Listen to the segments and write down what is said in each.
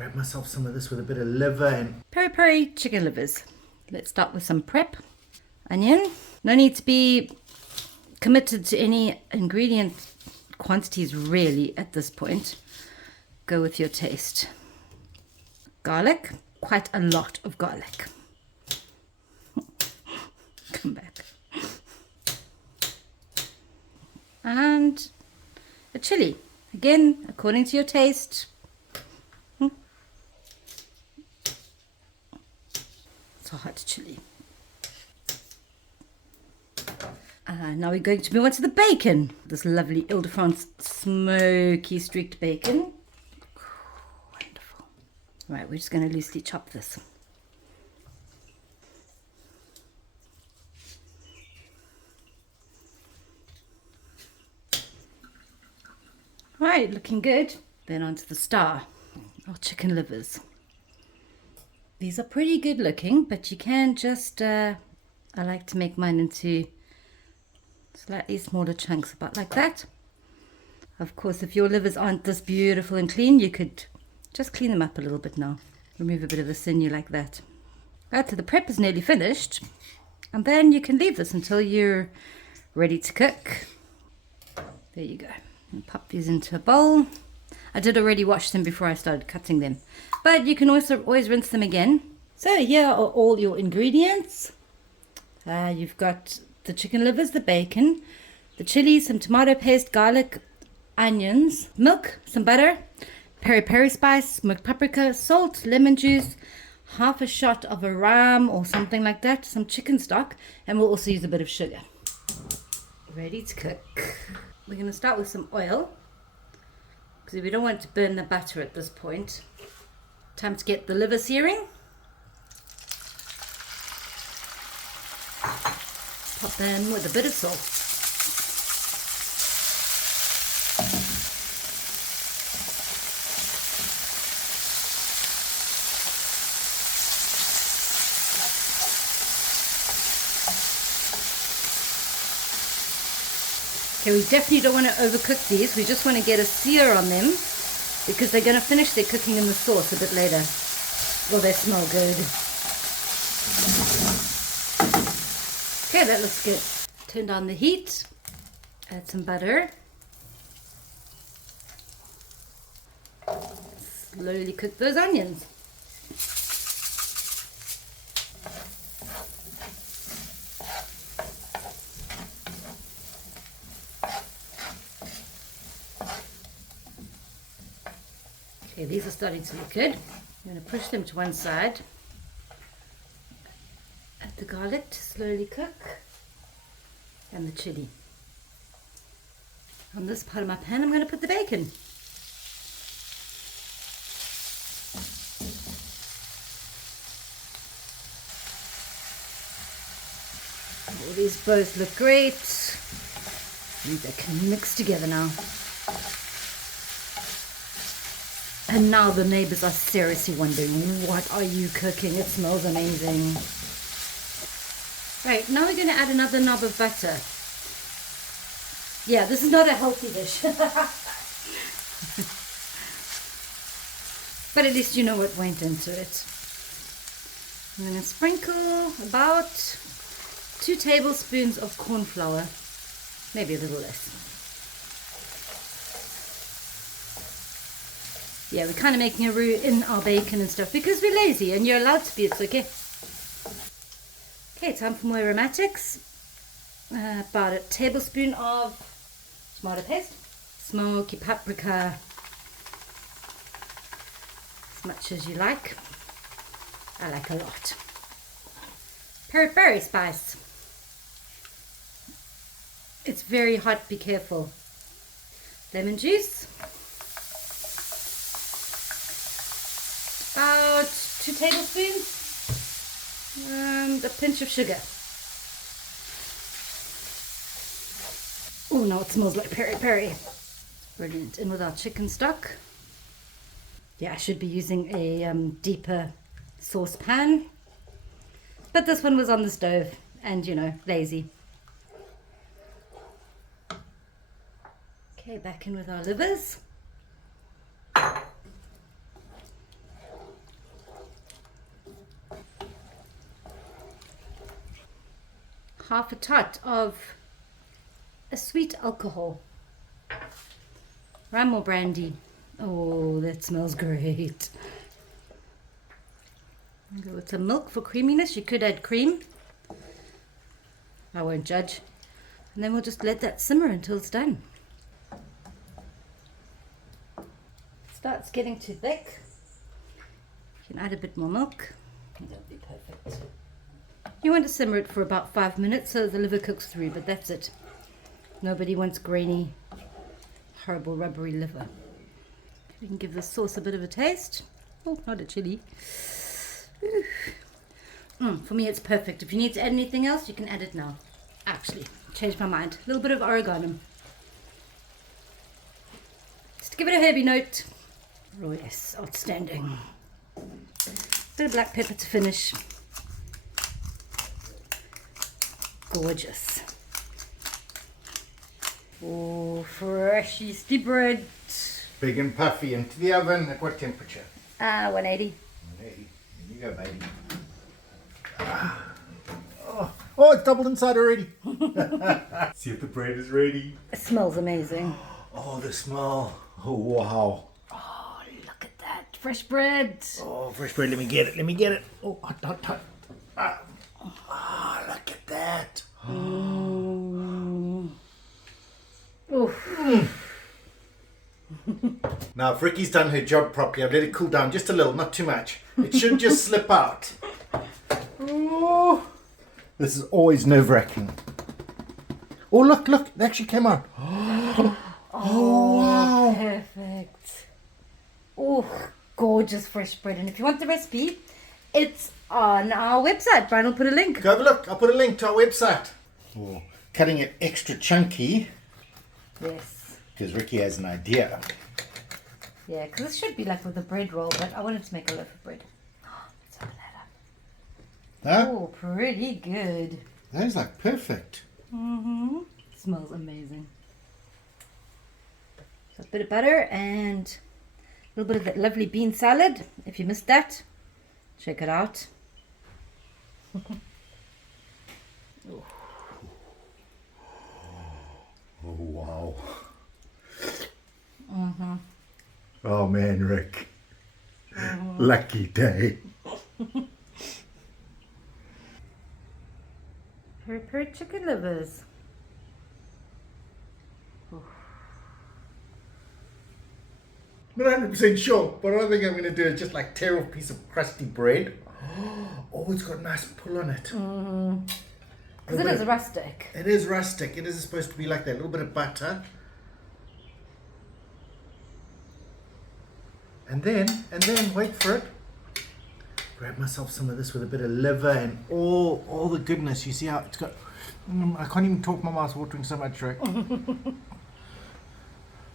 grab myself some of this with a bit of liver and Peri Peri Chicken Livers. Let's start with some prep. Onion. No need to be committed to any ingredient quantities really at this point. Go with your taste. Garlic. Quite a lot of garlic. Come back. And a chili. Again, according to your taste. It's a hot chili. Now we're going to move on to the bacon. This lovely Ile-de-France smoky streaked bacon. Wonderful. Right, we're just going to loosely chop this. Right, looking good. Then onto the star, our chicken livers. These are pretty good looking, but you can just, I like to make mine into slightly smaller chunks, about like that. Of course, if your livers aren't this beautiful and clean, you could just clean them up a little bit now. Remove a bit of the sinew like that. Right, so the prep is nearly finished. And then you can leave this until you're ready to cook. There you go. And pop these into a bowl. I did already wash them before I started cutting them, but you can also always rinse them again. So here are all your ingredients. You've got the chicken livers, the bacon, the chili, some tomato paste, garlic, onions, milk, some butter, peri peri spice, smoked paprika, salt, lemon juice, half a shot of a ram or something like that, some chicken stock, and we'll also use a bit of sugar. Ready to cook. We're going to start with some oil because we don't want to burn the butter at this point. Time to get the liver searing. Pop them with a bit of salt. Okay, we definitely don't want to overcook these. We just want to get a sear on them because they're going to finish their cooking in the sauce a bit later. Well, they smell good. Okay, that looks good. Turn down the heat. Add some butter. Slowly cook those onions. Okay, these are starting to look good. I'm going to push them to one side. Add the garlic to slowly cook. And the chili. On this part of my pan, I'm going to put the bacon. All these both look great. And they can mix together now. And now the neighbors are seriously wondering, what are you cooking? It smells amazing. Right, now we're going to add another knob of butter. Yeah, this is not a healthy dish. But at least you know what went into it. I'm going to sprinkle about 2 tablespoons of corn flour. Maybe a little less. Yeah, we're kind of making a roux in our bacon and stuff because we're lazy and you're allowed to be, it's okay. Okay, time for more aromatics. About a tablespoon of tomato paste, smoky paprika, as much as you like. I like a lot. Peri peri spice. It's very hot, be careful. Lemon juice. About 2 tablespoons. And a pinch of sugar. Oh, now it smells like peri peri. Brilliant. In with our chicken stock. Yeah, I should be using a deeper saucepan. But this one was on the stove and, you know, lazy. Okay, back in with our livers. half a tot of a sweet alcohol. Rum or brandy. Oh, that smells great. Go with some milk for creaminess. You could add cream. I won't judge. And then we'll just let that simmer until it's done. Starts getting too thick. You can add a bit more milk. That'll be perfect. You want to simmer it for about 5 minutes so the liver cooks through, but that's it. Nobody wants grainy, horrible, rubbery liver. We can give the sauce a bit of a taste. Oh, not a chili. For me, it's perfect. If you need to add anything else, you can add it now. Actually, changed my mind. A little bit of oregano. Just to give it a herby note. Oh yes, outstanding. Bit of black pepper to finish. Gorgeous. Oh, fresh yeasty bread. Big and puffy into the oven. At what temperature? 180. 180. Here you go, baby. Oh, it's doubled inside already. See if the bread is ready. It smells amazing. Oh, the smell. Oh, wow. Oh, look at that. Fresh bread. Oh, fresh bread. Let me get it. Let me get it. Oh, hot, hot, hot. Ah, look at that. Now, if Ricky's done her job properly, I've let it cool down just a little, not too much. It should just slip out. Oh, this is always nerve-wracking. Oh, look, look, it actually came out. Oh, wow. Perfect. Oh, gorgeous fresh bread. And if you want the recipe, it's on our website. Brian will put a link. Go have a look. I'll put a link to our website. Oh, cutting it extra chunky. Yes. Because Riki has an idea. Yeah, because this should be like with a bread roll, but I wanted to make a loaf of bread. Let's open that up. Huh? Oh, pretty good. That is like perfect. Smells amazing. So a bit of butter and a little bit of that lovely bean salad. If you missed that, check it out. Oh, wow. Oh, man, Rick. Lucky day. Peri Peri Chicken Livers. Not 100% sure, but what I think I'm going to do is just like tear off a piece of crusty bread. Oh, it's got a nice pull on it. Because it is rustic. It is rustic. It is supposed to be like that. A little bit of butter. And then, wait for it. Grab myself some of this with a bit of liver and all the goodness. You see how it's got... I can't even talk, my mouth's watering so much, Rick.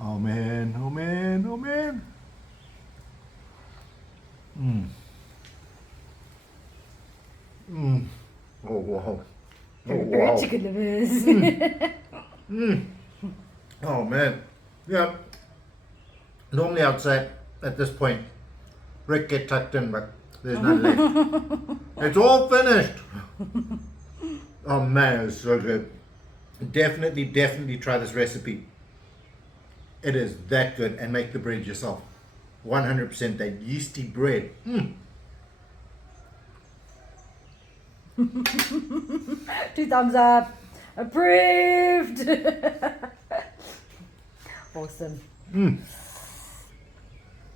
Oh man, oh man, oh man. Oh wow. Oh wow. Chicken livers. Oh man. Yeah. Normally I'd say at this point, Rick, get tucked in, but there's none left. It's all finished. Oh man, it's so good. Definitely try this recipe. It is that good, and make the bread yourself. 100% that yeasty bread. 2 thumbs up. Approved. Awesome.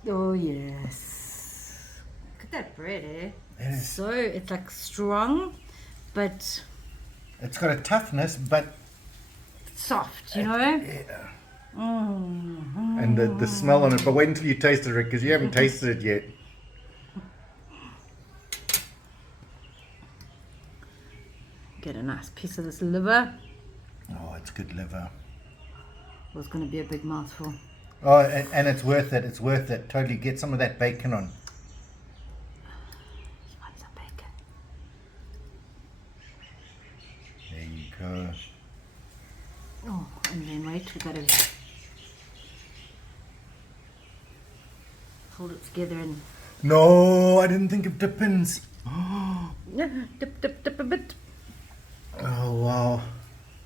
Oh yes. Look at that bread, eh? It is. So it's like strong, but It's got a toughness, but soft, you know? yeah. And the smell on it. But wait until you taste it, Rick, because you haven't tasted it yet. Get a nice piece of this liver. Oh, it's good liver. It was going to be a big mouthful. Oh, and it's worth it. It's worth it. Totally. Get some of that bacon on. He wants some bacon. There you go. Oh, and then wait, we got to hold it together and No, I didn't think of dippins. dip a bit. Oh wow.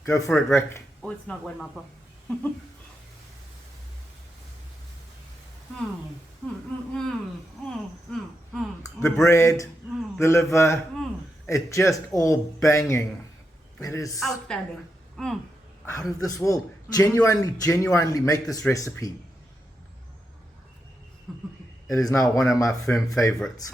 Go for it, Rick. Oh, it's not one mappa. The bread, the liver, it's just all banging. It is Outstanding. out of this world. Genuinely make this recipe. It is now one of my firm favorites.